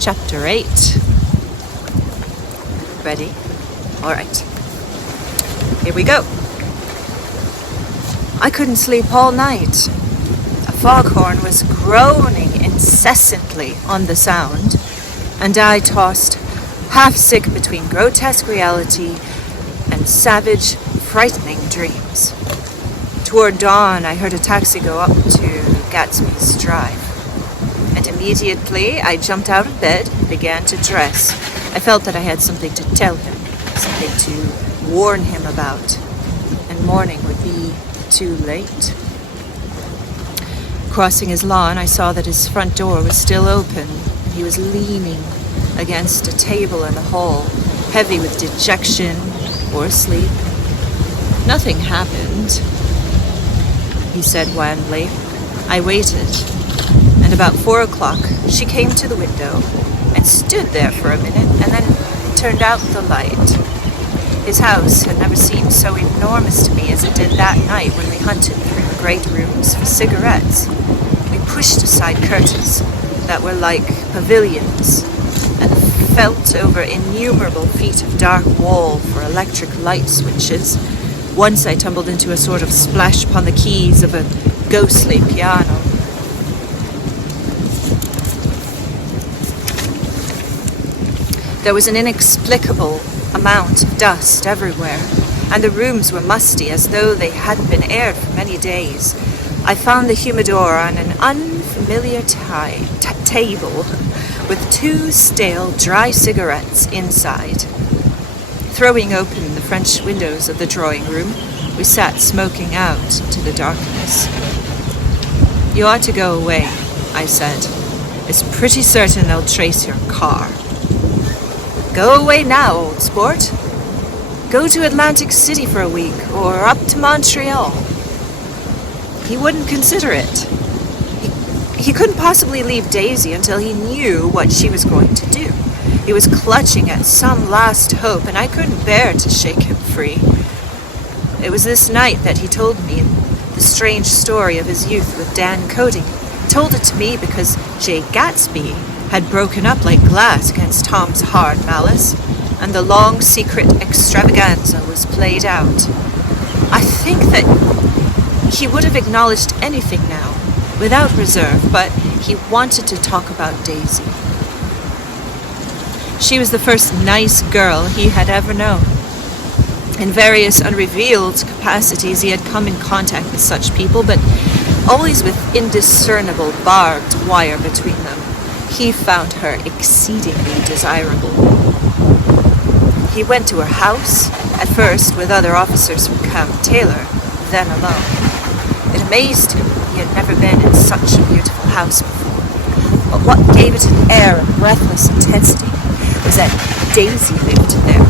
Chapter 8. Ready? All right. Here we go. I couldn't sleep all night. A foghorn was groaning incessantly on the sound, and I tossed half sick between grotesque reality and savage, frightening dreams. Toward dawn, I heard a taxi go up to Gatsby's drive, and immediately I jumped out of bed and began to dress. I felt that I had something to tell him, something to warn him about, and morning would be too late. Crossing his lawn, I saw that his front door was still open, and he was leaning against a table in the hall, heavy with dejection or sleep. Nothing happened, he said wanly. I waited, and about 4 o'clock she came to the window and stood there for a minute and then turned out the light. His house had never seemed so enormous to me as it did that night when we hunted through the great rooms for cigarettes. We pushed aside curtains that were like pavilions and felt over innumerable feet of dark wall for electric light switches. Once I tumbled into a sort of splash upon the keys of a ghostly piano. There was an inexplicable amount of dust everywhere, and the rooms were musty as though they hadn't been aired for many days. I found the humidor on an unfamiliar table with 2 stale, dry cigarettes inside. Throwing open the French windows of the drawing room, we sat smoking out into the darkness. You ought to go away, I said. It's pretty certain they'll trace your car. Go away now, old sport. Go to Atlantic City for a week, or up to Montreal. He wouldn't consider it. He couldn't possibly leave Daisy until he knew what she was going to do. He was clutching at some last hope, and I couldn't bear to shake him free. It was this night that he told me the strange story of his youth with Dan Cody. He told it to me because Jay Gatsby had broken up like glass against Tom's hard malice, and the long secret extravaganza was played out. I think that he would have acknowledged anything now, without reserve, but he wanted to talk about Daisy. She was the first nice girl he had ever known. In various unrevealed capacities, he had come in contact with such people, but always with indiscernible barbed wire between them. He found her exceedingly desirable. He went to her house, at first with other officers from Camp Taylor, then alone. It amazed him. He had never been in such a beautiful house before. But what gave it an air of breathless intensity was that Daisy lived there.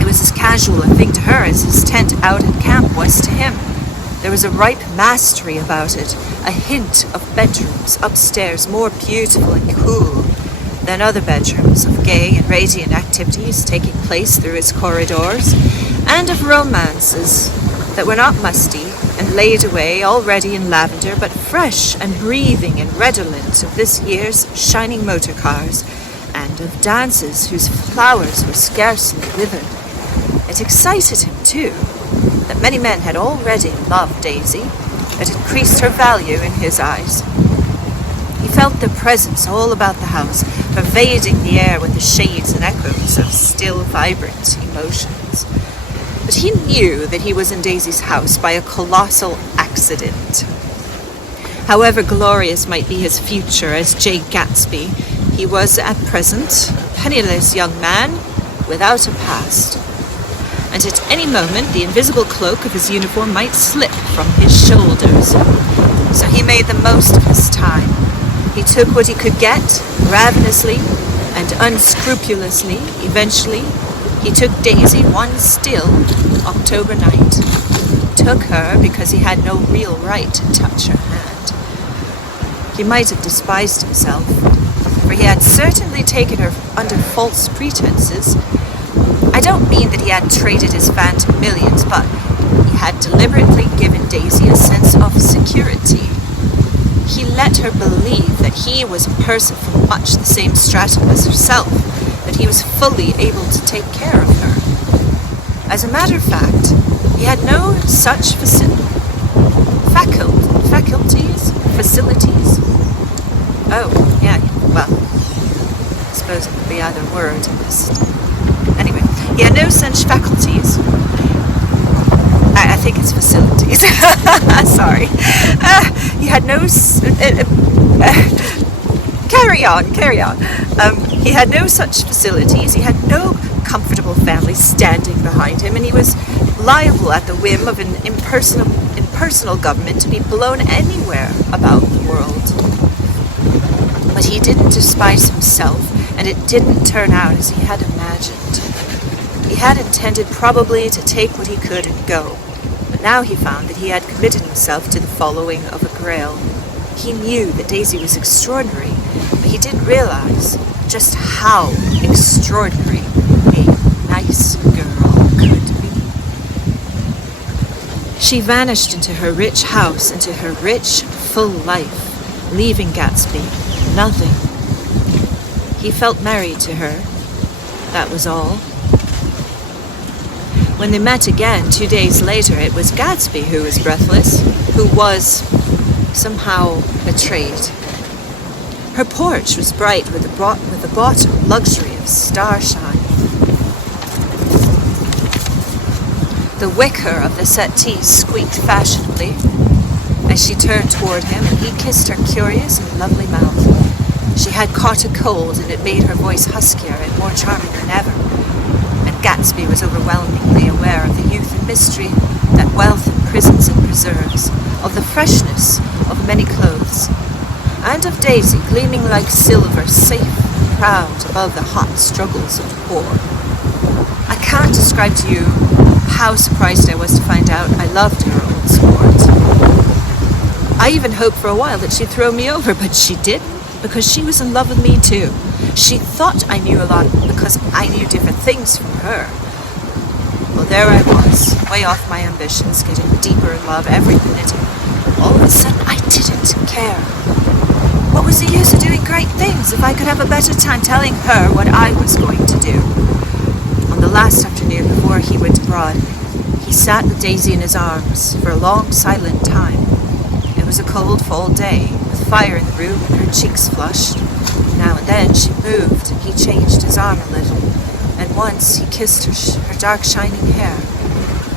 It was as casual a thing to her as his tent out at camp was to him. There was a ripe mastery about it, a hint of bedrooms upstairs more beautiful and cool than other bedrooms, of gay and radiant activities taking place through its corridors, and of romances that were not musty and laid away already in lavender, but fresh and breathing and redolent of this year's shining motor cars, and of dances whose flowers were scarcely withered. It excited him, too, that many men had already loved Daisy. It increased her value in his eyes. He felt their presence all about the house, pervading the air with the shades and echoes of still vibrant emotions. But he knew that he was in Daisy's house by a colossal accident. However glorious might be his future as Jay Gatsby, he was at present a penniless young man without a past. And at any moment the invisible cloak of his uniform might slip from his shoulders. So he made the most of his time. He took what he could get, ravenously and unscrupulously. Eventually, he took Daisy one still October night. Took her because he had no real right to touch her hand. He might have despised himself, for he had certainly taken her under false pretenses. I don't mean that he had traded his phantom millions, but he had deliberately given Daisy a sense of security. he let her believe that he was a person from much the same stratum as herself, that he was fully able to take care of her. As a matter of fact, he had no such facilities. Oh, yeah, well, I suppose it could be either word. Anyway, he had no such faculties. I think it's facilities. Sorry. He had no... carry on. He had no such facilities. He had no comfortable family standing behind him, and he was liable at the whim of an impersonal government to be blown anywhere about the world. But he didn't despise himself, and it didn't turn out as he had imagined. He had intended probably to take what he could and go, but now he found that he had committed himself to the following of a grail. He knew that Daisy was extraordinary, but he didn't realize just how extraordinary a nice girl could be. She vanished into her rich house, into her rich, full life, leaving Gatsby nothing. He felt married to her, that was all. When they met again 2 days later, it was Gatsby who was breathless, who was somehow betrayed. Her porch was bright with the bottom luxury of starshine. The wicker of the settee squeaked fashionably as she turned toward him, and he kissed her curious and lovely mouth. She had caught a cold, and it made her voice huskier and more charming than ever. And Gatsby was overwhelmingly aware of the youth and mystery that wealth imprisons and preserves, of the freshness of many clothes, and of Daisy gleaming like silver, safe and proud above the hot struggles of the poor. I can't describe to you how surprised I was to find out I loved her old sport. I even hoped for a while that she'd throw me over, but she didn't, because she was in love with me too. She thought I knew a lot because I knew different things from her. Well, there I was, way off my ambitions, getting deeper in love every minute, and all of a sudden I didn't care. What was the use of doing great things if I could have a better time telling her what I was going to do? On the last afternoon before he went abroad, he sat with Daisy in his arms for a long, silent time. It was a cold fall day, with fire in the room and her cheeks flushed. Now and then she moved, and he changed his arm a little, and once he kissed her dark, shining hair.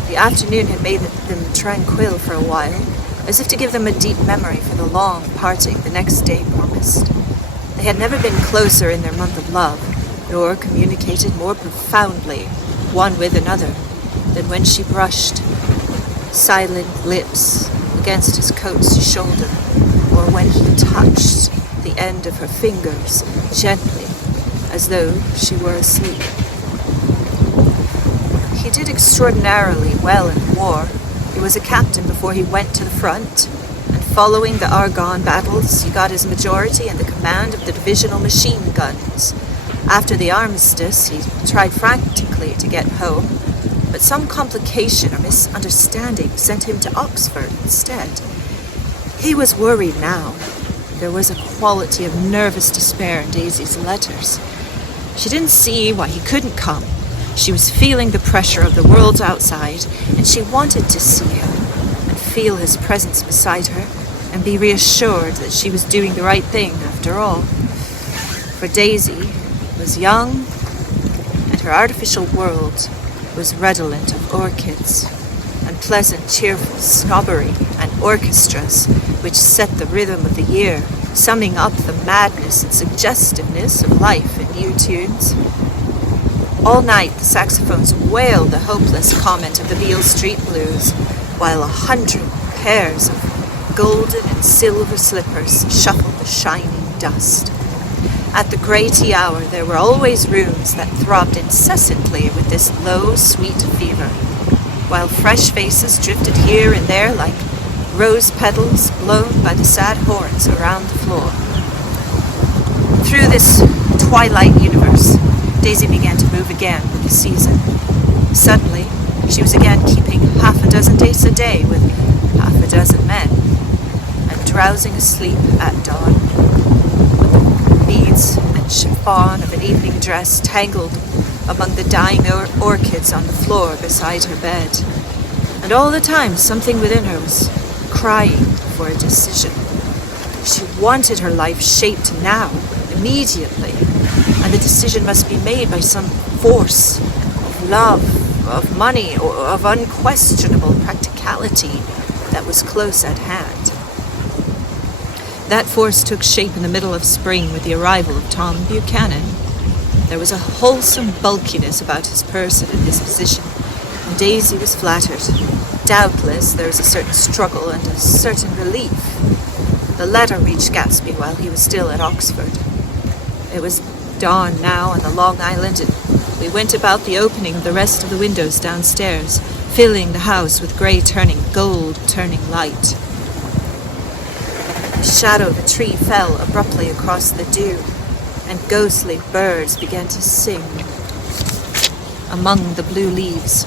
The afternoon had made them tranquil for a while, as if to give them a deep memory for the long parting the next day promised. They had never been closer in their month of love, nor communicated more profoundly, one with another, than when she brushed silent lips against his coat's shoulder, or when he touched the end of her fingers gently, as though she were asleep. He did extraordinarily well in war. He was a captain before he went to the front, and following the Argonne battles, he got his majority and the command of the divisional machine guns. After the armistice, he tried frantically to get home, but some complication or misunderstanding sent him to Oxford instead. He was worried now. There was a quality of nervous despair in Daisy's letters. She didn't see why he couldn't come. She was feeling the pressure of the world outside, and she wanted to see him and feel his presence beside her and be reassured that she was doing the right thing after all. For Daisy was young, and her artificial world was redolent of orchids and pleasant, cheerful snobbery and orchestras which set the rhythm of the year, summing up the madness and suggestiveness of life in new tunes. All night the saxophones wailed the hopeless comment of the Beale Street Blues, while 100 pairs of golden and silver slippers shuffled the shining dust. At the grey tea hour there were always rooms that throbbed incessantly with this low, sweet fever, while fresh faces drifted here and there like rose petals blown by the sad horns around the floor. Through this twilight universe, Daisy began to move again with the season. Suddenly, she was again keeping half a dozen dates a day with half a dozen men, and drowsing asleep at dawn. Beads and chiffon of an evening dress tangled among the dying orchids on the floor beside her bed. And all the time, something within her was crying for a decision. She wanted her life shaped now, immediately, and the decision must be made by some force of love, of money, or of unquestionable practicality that was close at hand. That force took shape in the middle of spring with the arrival of Tom Buchanan. There was a wholesome bulkiness about his person and disposition, and Daisy was flattered. Doubtless there was a certain struggle and a certain relief. The letter reached Gatsby while he was still at Oxford. It was dawn now on the Long Island, and we went about the opening of the rest of the windows downstairs, filling the house with gold-turning light. The shadow of a tree fell abruptly across the dew, and ghostly birds began to sing among the blue leaves.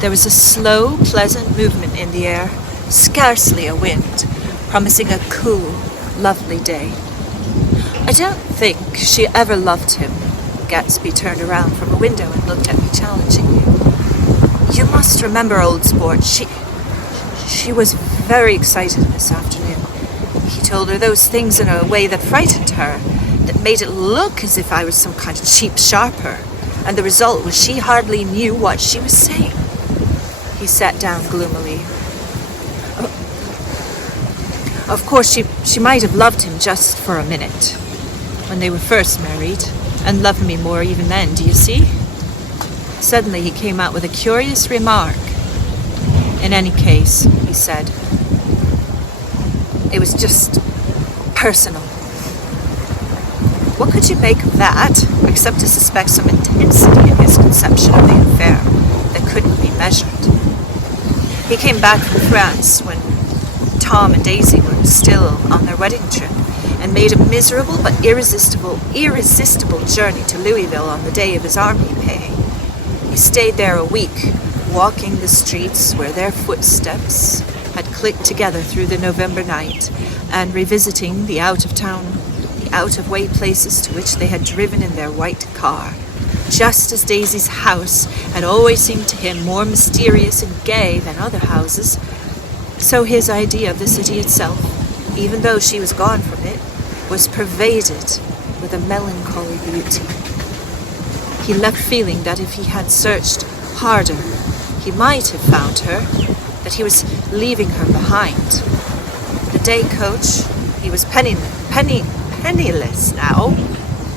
There was a slow, pleasant movement in the air, scarcely a wind, promising a cool, lovely day. I don't think she ever loved him. Gatsby turned around from a window and looked at me challengingly. You must remember, old sport, she was very excited this afternoon. He told her those things in a way that frightened her, that made it look as if I was some kind of cheap sharper, and the result was she hardly knew what she was saying. He sat down gloomily. Of course, she might have loved him just for a minute, when they were first married, and loved me more even then, do you see? Suddenly he came out with a curious remark. In any case, he said, it was just personal. What could you make of that, except to suspect some intensity in his conception of the affair that couldn't be measured? He came back from France when Tom and Daisy were still on their wedding trip, and made a miserable but irresistible journey to Louisville on the day of his army pay. He stayed there a week, walking the streets where their footsteps had clicked together through the November night, and revisiting the out-of-way places to which they had driven in their white car. Just as Daisy's house had always seemed to him more mysterious and gay than other houses, so his idea of the city itself, even though she was gone from it, was pervaded with a melancholy beauty. He left feeling that if he had searched harder, he might have found her, that he was leaving her behind. The day coach, he was penniless now,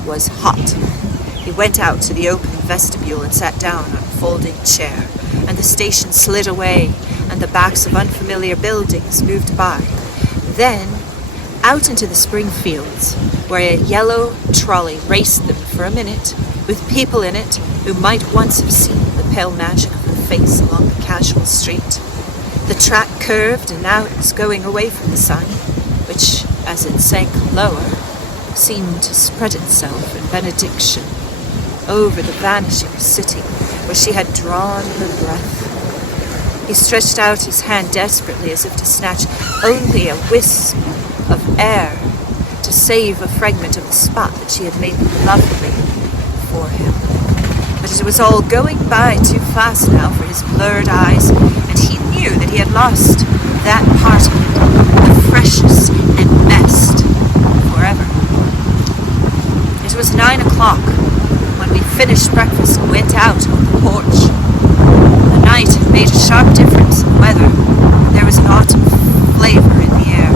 was hot. He went out to the open vestibule and sat down on a folding chair, and the station slid away, and the backs of unfamiliar buildings moved by. Then, out into the spring fields, where a yellow trolley raced them for a minute, with people in it who might once have seen the pale magic of her face along the casual street. The track curved, and now it was going away from the sun, which, as it sank lower, seemed to spread itself in benediction over the vanishing city where she had drawn her breath. He stretched out his hand desperately as if to snatch only a wisp of air to save a fragment of the spot that she had made lovely for him. But it was all going by too fast now for his blurred eyes, and he knew that he had lost that part of it, the freshest and best, forever. It was 9 o'clock when we finished breakfast and went out on the porch. The night had made a sharp difference in weather. There was an autumn flavor in the air.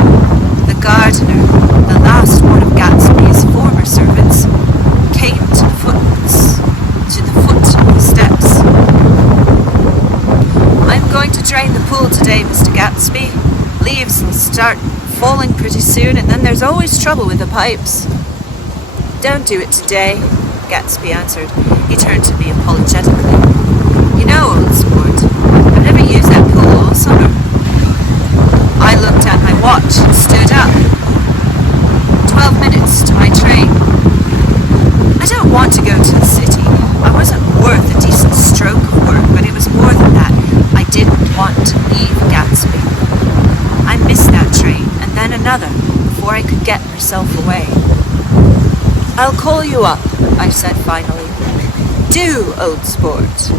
The gardener, the last one of Gatsby's former servants, came to the foot of the steps. I'm going to drain the pool today, Mr. Gatsby. Leaves will start falling pretty soon, and then there's always trouble with the pipes. Don't do it today, Gatsby answered. He turned to me apologetically. You know, old sport, I've never used that pool all summer. I looked at my watch and stood up. 12 minutes to my train. I don't want to go to the city. I wasn't worth a decent stroke of work, but it was more than that. I didn't want to leave Gatsby. I missed that train, and then another. get herself away. "I'll call you up," I said finally. "Do, old sport.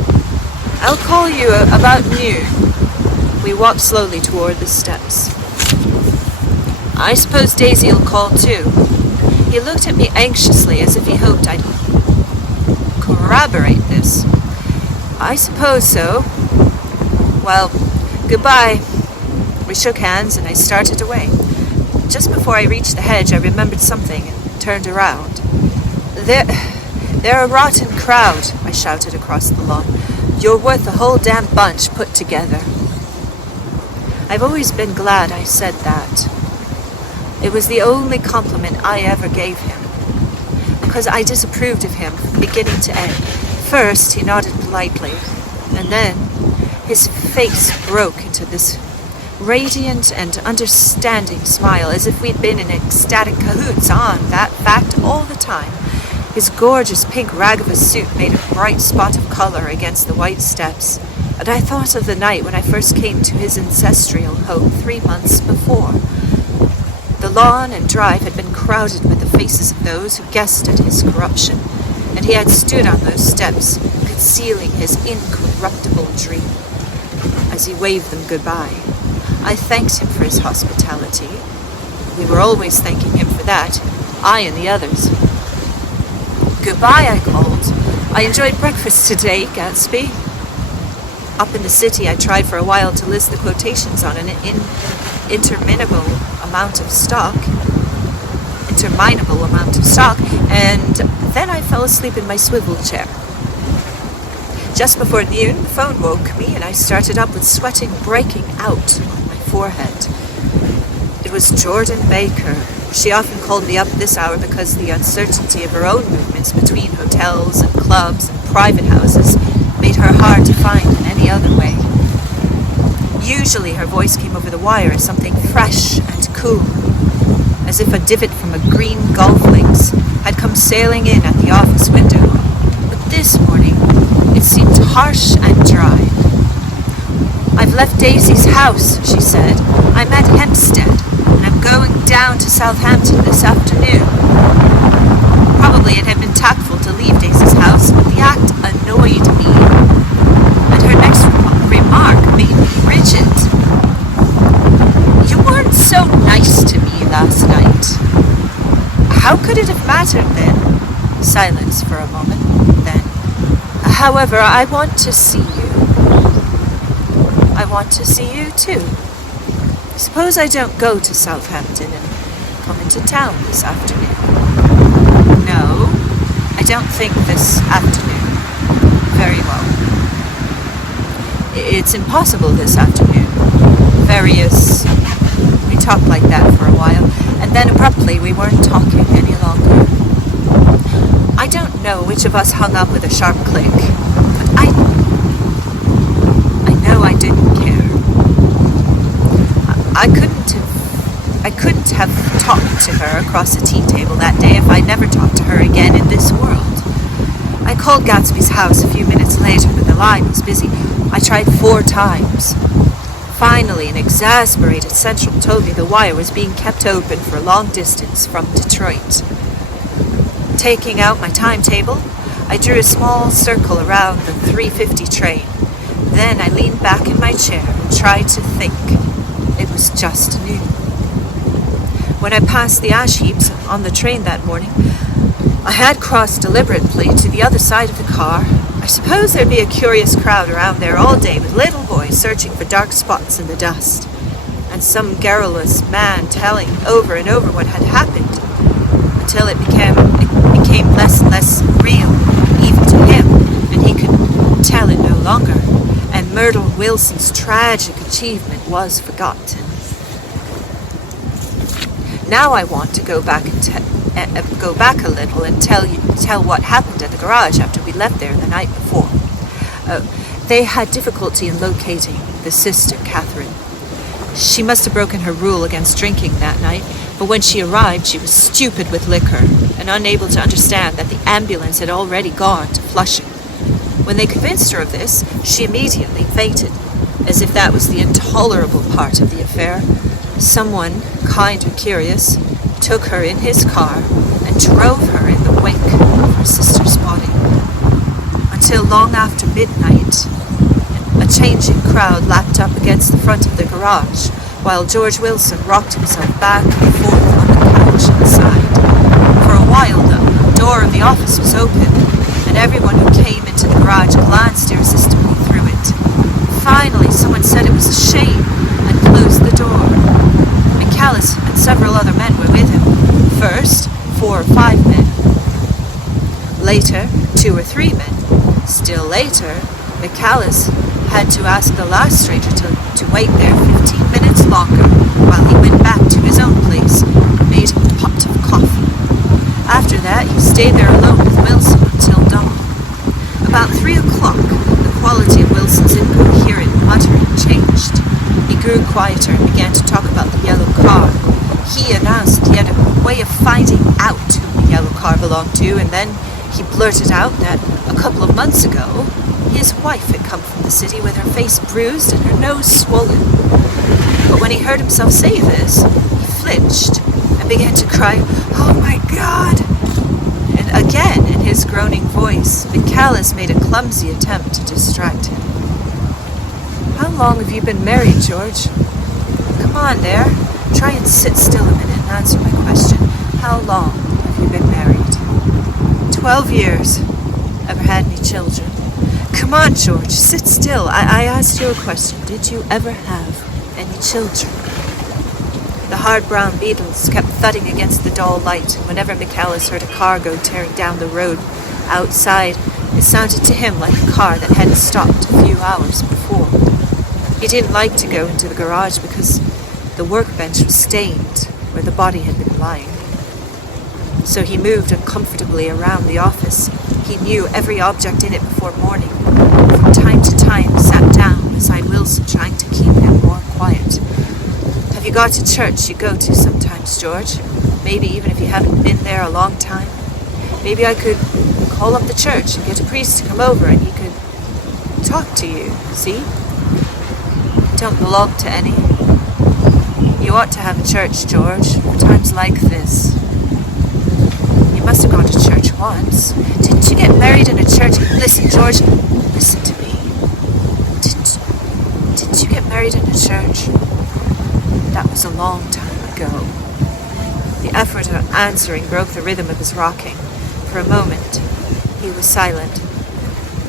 I'll call you about noon." We walked slowly toward the steps. "I suppose Daisy'll call too." He looked at me anxiously as if he hoped I'd corroborate this. "I suppose so. Well, goodbye." We shook hands and I started away. Just before I reached the hedge, I remembered something and turned around. They're a rotten crowd," I shouted across the lawn. "You're worth the whole damn bunch put together." I've always been glad I said that. It was the only compliment I ever gave him, because I disapproved of him from beginning to end. First, he nodded politely, and then his face broke into this radiant and understanding smile, as if we'd been in ecstatic cahoots on that fact all the time. His gorgeous pink rag of a suit made a bright spot of color against the white steps, and I thought of the night when I first came to his ancestral home 3 months before. The lawn and drive had been crowded with the faces of those who guessed at his corruption, and he had stood on those steps, concealing his incorruptible dream. As he waved them goodbye, I thanked him for his hospitality. We were always thanking him for that, I and the others. "Goodbye," I called. "I enjoyed breakfast today, Gatsby." Up in the city, I tried for a while to list the quotations on an interminable amount of stock, and then I fell asleep in my swivel chair. Just before noon, the phone woke me, and I started up with sweating breaking out on my forehead. It was Jordan Baker. She often called me up at this hour because the uncertainty of her own movements between hotels and clubs and private houses made her hard to find in any other way. Usually her voice came over the wire as something fresh and cool, as if a divot from a green golf links had come sailing in at the office window. But this morning, it seemed harsh and dry. "I've left Daisy's house," she said. "I'm at Hempstead, and I'm going down to Southampton this afternoon." Probably it had been tactful to leave Daisy's house, but the act annoyed me, and her next remark made me rigid. "You weren't so nice to me last night." How could it have mattered then? Silence for a moment, then, "However, I want to see you." "I want to see you too. Suppose I don't go to Southampton and come into town this afternoon?" "No, I don't think this afternoon." "Very well. It's impossible this afternoon." We talked like that for a while, and then abruptly we weren't talking any longer. I don't know which of us hung up with a sharp click, but I know I didn't care. I couldn't have talked to her across a tea table that day if I never talked to her again in this world. I called Gatsby's house a few minutes later, but the line was busy. I tried 4 times. Finally, an exasperated central told me the wire was being kept open for long distance from Detroit. Taking out my timetable, I drew a small circle around the 3:50 train. Then I leaned back in my chair and tried to think. It was just noon. When I passed the ash heaps on the train that morning, I had crossed deliberately to the other side of the car. I suppose there'd be a curious crowd around there all day with little boys searching for dark spots in the dust, and some garrulous man telling over and over what had happened, until it became less and less real, even to him, and he could tell it no longer, and Myrtle Wilson's tragic achievement was forgotten. Now I want to go back a little and tell what happened at the garage after we left there the night before. They had difficulty in locating the sister, Catherine. She must have broken her rule against drinking that night, but when she arrived, she was stupid with liquor and unable to understand that the ambulance had already gone to Flushing. When they convinced her of this, she immediately fainted, as if that was the intolerable part of the affair. Someone, kind or curious, took her in his car, and drove her in the wake of her sister's body. Until long after midnight, a changing crowd lapped up against the front of the garage, while George Wilson rocked himself back and forth on the couch inside. For a while, though, the door of the office was open, and everyone who came into the garage glanced irresistibly through it. Finally, someone said it was a shame and closed the door. McAllis and several other men were with him. First, 4 or 5 men. Later, 2 or 3 men. Still later, McAllis had to ask the last stranger to wait there 15 minutes longer while he went back to his own place and made him a pot of coffee. After that, he stayed there alone with Wilson until dawn. About 3 o'clock, the quality of Wilson's incoherent muttering changed. He grew quieter and began to talk about the yellow car. He announced he had a way of finding out who the yellow car belonged to, and then he blurted out that a couple of months ago, his wife had come from the city with her face bruised and her nose swollen. But when he heard himself say this, he flinched and began to cry, "Oh my God!" And again, in his groaning voice, McAllis made a clumsy attempt to distract him. "How long have you been married, George? Come on there. Try and sit still a minute and answer my question. How long have you been married?" 12 years. Ever had any children? Come on, George, sit still. I asked you a question. Did you ever have any children? The hard brown beetles kept thudding against the dull light, and whenever McAllis heard a car go tearing down the road outside, it sounded to him like a car that hadn't stopped a few hours before. He didn't like to go into the garage because the workbench was stained where the body had been lying. So he moved uncomfortably around the office. He knew every object in it before morning. From time to time, sat down beside Wilson, trying to keep him more quiet. "Have you got a church you go to sometimes, George? Maybe even if you haven't been there a long time? Maybe I could call up the church and get a priest to come over and he could talk to you, see? Don't belong to any. You ought to have a church, George, for times like this. You must have gone to church once. Didn't you get married in a church? Listen, George, listen to me. Didn't you get married in a church? That was a long time ago." The effort of answering broke the rhythm of his rocking. For a moment, he was silent.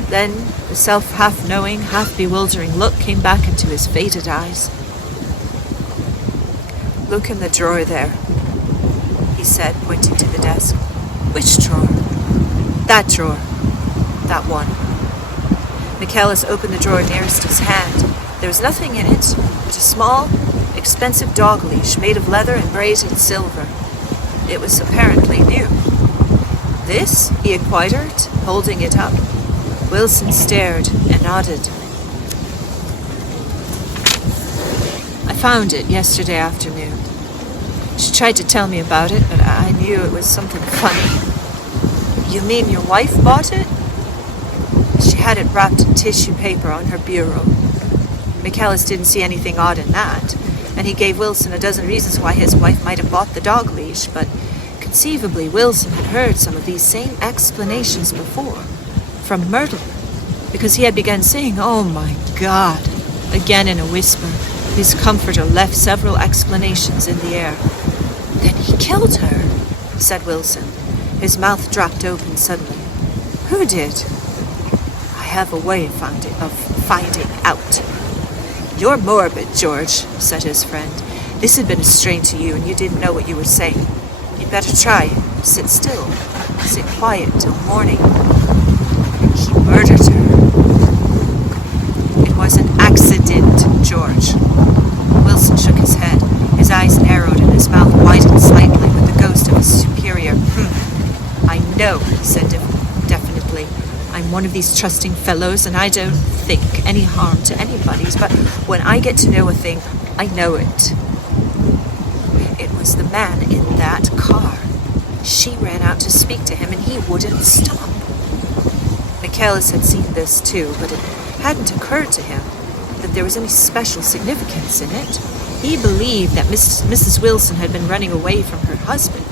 Then the half-knowing, half-bewildering look came back into his faded eyes. "Look in the drawer there," he said, pointing to the desk. "Which drawer?" "That drawer. That one." McAllis opened the drawer nearest his hand. There was nothing in it but a small, expensive dog leash made of leather and braided silver. It was apparently new. "This?" he inquired, holding it up. Wilson stared and nodded. "I found it yesterday afternoon. She tried to tell me about it, but I knew it was something funny." "You mean your wife bought it?" "She had it wrapped in tissue paper on her bureau." McAllis didn't see anything odd in that, and he gave Wilson a dozen reasons why his wife might have bought the dog leash, but conceivably Wilson had heard some of these same explanations before, from Myrtle, because he had begun saying, "Oh my God," again in a whisper. His comforter left several explanations in the air. "Then he killed her," said Wilson. His mouth dropped open suddenly. "Who did?" "I have a way of finding out." "You're morbid, George," said his friend. "This had been a strain to you, and you didn't know what you were saying. You'd better try. Sit still. Sit quiet till morning." "He murdered her." "It was an accident, George." Wilson shook his head. His eyes narrowed and his mouth widened slightly with the ghost of his superior. "I know," he said definitely. "I'm one of these trusting fellows, and I don't think any harm to anybody's, but when I get to know a thing, I know it. It was the man in that car. She ran out to speak to him, and he wouldn't stop." McAllis had seen this too, but it hadn't occurred to him that there was any special significance in it. He believed that Mrs. Wilson had been running away from her husband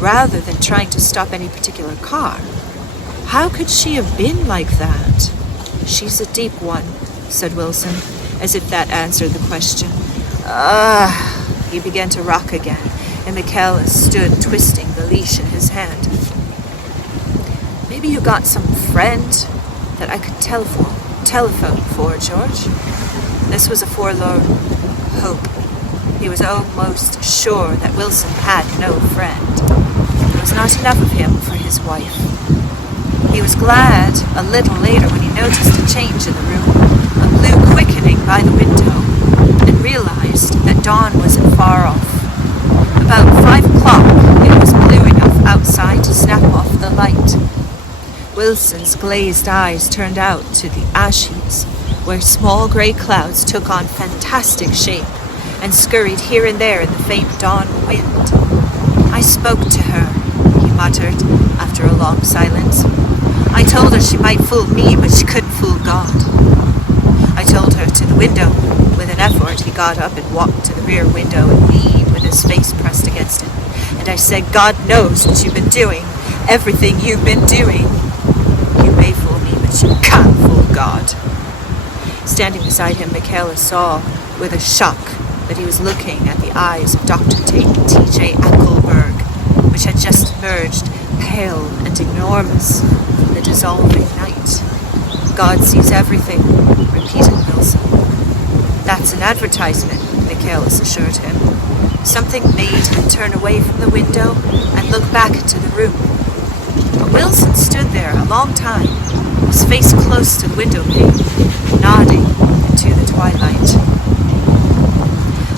rather than trying to stop any particular car. How could she have been like that? She's a deep one, said Wilson, as if that answered the question. He began to rock again, and Michaelis stood twisting the leash in his hand. Maybe you got some friend that I could telephone for, George? This was a forlorn hope. He was almost sure that Wilson had no friend. There was not enough of him for his wife. He was glad a little later when he noticed a change in the room, a blue quickening by the window, and realized that dawn wasn't far off. About 5 o'clock, it was blue enough outside to snap off the light. Wilson's glazed eyes turned out to the ash heaps, where small grey clouds took on fantastic shape and scurried here and there in the faint dawn wind. I spoke to her, he muttered, after a long silence. I told her she might fool me, but she couldn't fool God. I told her to the window. With an effort, he got up and walked to the rear window and leaned with his face pressed against it. And I said, God knows what you've been doing, everything you've been doing. You may fool me, but you can't fool God. Standing beside him, Michaelis saw, with a shock, that he was looking at the eyes of Dr. T.J. Ecclesburg, which had just emerged, pale and enormous, from the dissolving night. God sees everything, repeated Wilson. That's an advertisement, Michaelis assured him. Something made him turn away from the window and look back into the room. But Wilson stood there a long time, his face close to the window pane, nodding into the twilight.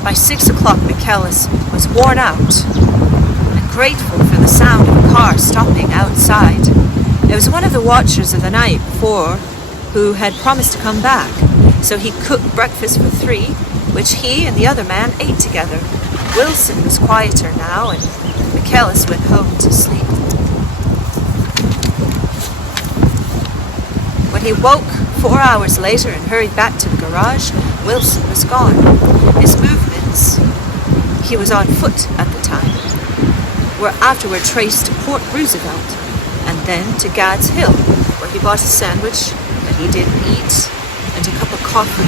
By 6 o'clock, Michaelis was worn out and grateful for the sound of a car stopping outside. It was one of the watchers of the night before who had promised to come back, so he cooked breakfast for 3, which he and the other man ate together. Wilson was quieter now, and Michaelis went home to sleep. When he woke 4 hours later and hurried back to the garage, Wilson was gone. His movements, he was on foot at the time, were afterward traced to Port Roosevelt and then to Gad's Hill, where he bought a sandwich that he didn't eat and a cup of coffee.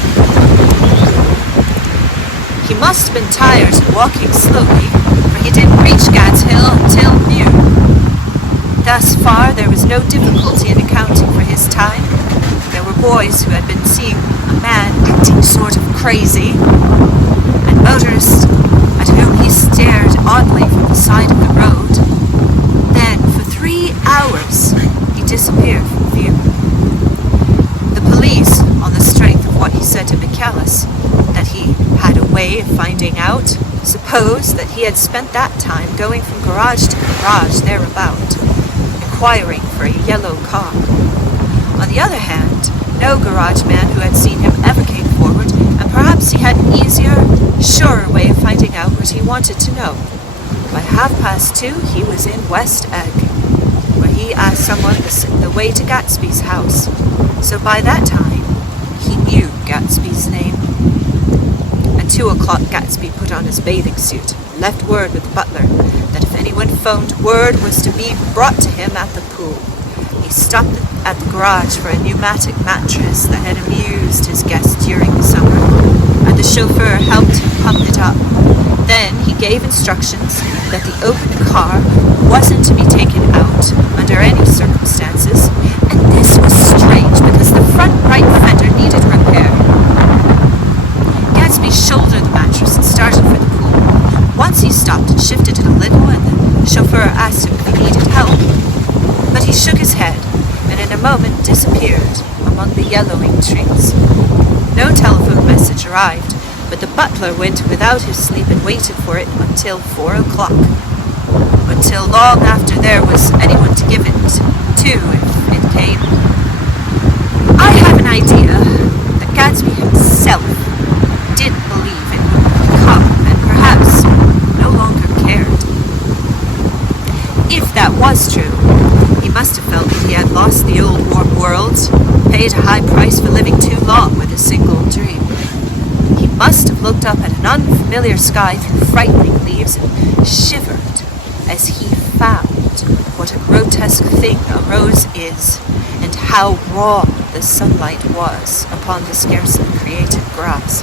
He must have been tired and walking slowly, for he didn't reach Gad's Hill until noon. Thus far, there was no difficulty in accounting for his time. There were boys who had been seeing a man acting sort of crazy, and motorists at whom he stared oddly from the side of the road. Then, for 3 hours, he disappeared from view. The police, on the strength of what he said to Michaelis, that he had a way of finding out, supposed that he had spent that time going from garage to garage thereabout, inquiring for a yellow car. On the other hand, no garage man who had seen him ever came forward, and perhaps he had an easier, surer way of finding out what he wanted to know. By 2:30, he was in West Egg, where he asked someone the way to Gatsby's house. So by that time, he knew Gatsby's name. At 2 o'clock, Gatsby put on his bathing suit, left word with the butler that if anyone phoned, word was to be brought to him at the pool. He stopped at the garage for a pneumatic mattress that had amused his guests during the summer, and the chauffeur helped him pump it up. Then he gave instructions that the open car wasn't to be taken out under any circumstances, and this was strange because the front right fender needed repair. Gatsby shouldered the mattress and started for the pool. Once he stopped and shifted it a little, and the chauffeur asked him if he needed help. But he shook his head, and in a moment disappeared among the yellowing trees. No telephone message arrived, but the butler went without his sleep and waited for it until 4 o'clock. Until long after there was anyone to give it to if it came. I have an idea that Gatsby himself didn't believe it would come, and perhaps no longer cared. If that was true, he must have felt that he had lost the old warm world, paid a high price for living too long with a single dream. He must have looked up at an unfamiliar sky through frightening leaves and shivered as he found what a grotesque thing a rose is, and how raw the sunlight was upon the scarcely created grass.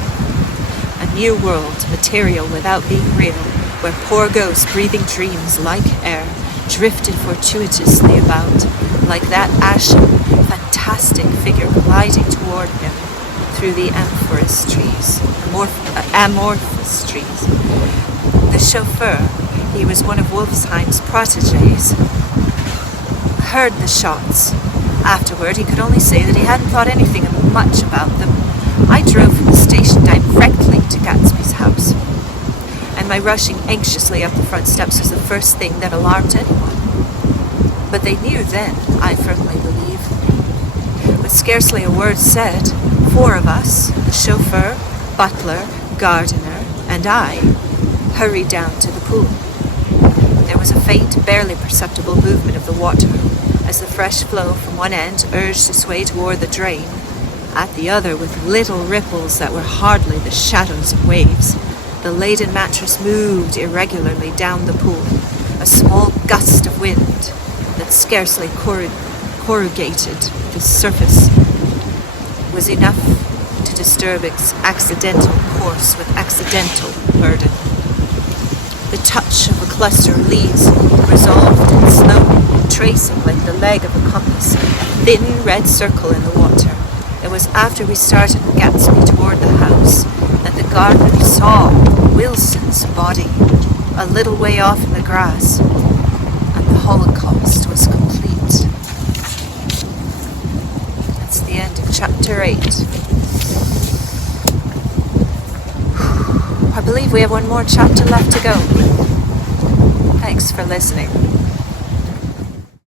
A new world, material without being real, where poor ghosts breathing dreams like air drifted fortuitously about, like that ashen, fantastic figure gliding toward him through the amorphous trees. The chauffeur, he was one of Wolfsheim's protégés, heard the shots. Afterward, he could only say that he hadn't thought anything much about them. I drove from the station directly to Gatsby's house, and my rushing anxiously up the front steps was the first thing that alarmed anyone. But they knew then, I firmly believe. With scarcely a word said, 4 of us, the chauffeur, butler, gardener, and I, hurried down to the pool. There was a faint, barely perceptible movement of the water as the fresh flow from one end urged its way toward the drain, at the other with little ripples that were hardly the shadows of waves. The laden mattress moved irregularly down the pool, a small gust of wind that scarcely corrugated the surface was enough to disturb its accidental course with accidental burden. The touch of a cluster of leaves resolved and slowly, tracing like the leg of a compass, a thin red circle in the water. It was after we started Gatsby toward the house that the gardener saw Wilson's body a little way off in the grass, and the Holocaust was complete. That's the end of chapter 8. I believe we have one more chapter left to go. Thanks for listening.